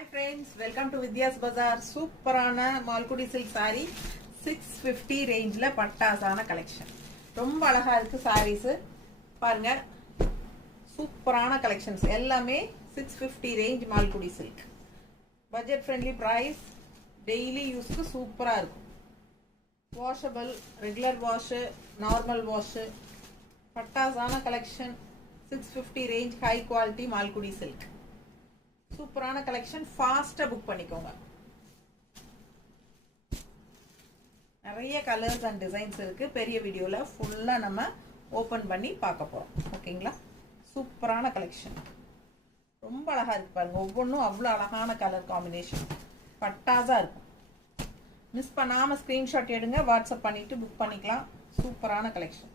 Hi friends, welcome to Vidya's Bazaar. சூப்பரான Malgudi silk saree 650 ரேஞ்ச்ல பட்டாசான கலெக்ஷன். ரொம்ப அழகா இருக்கு sarees. பாருங்க. சூப்பரான கலெக்ஷன்ஸ் எல்லாமே 650 range Malgudi silk. Budget friendly price. Daily யூஸ்க்கு சூப்பரா இருக்கும். Washable, regular wash, normal wash. பட்டாசான collection 650 range high quality Malgudi silk. சூப்பரான கலெக்ஷன், ஃபாஸ்டா புக் பண்ணிக்கோங்க. நிறைய கலர்ஸ் அண்ட் டிசைன்ஸ் இருக்கு. பெரிய வீடியோல ஃபுல்லா நம்ம ஓபன் பண்ணி பார்க்க போறோம். ஓகேங்களா? சூப்பரான கலெக்ஷன், ரொம்ப அழகா இருக்கு பாருங்க. ஒவ்வொன்றும் அவ்வளோ அழகான கலர் காம்பினேஷன், பட்டாசா இருக்கும். மிஸ் பண்ணாம ஸ்கிரீன்ஷாட் எடுங்க, வாட்ஸ்அப் பண்ணிட்டு புக் பண்ணிக்கலாம். சூப்பரான கலெக்ஷன்.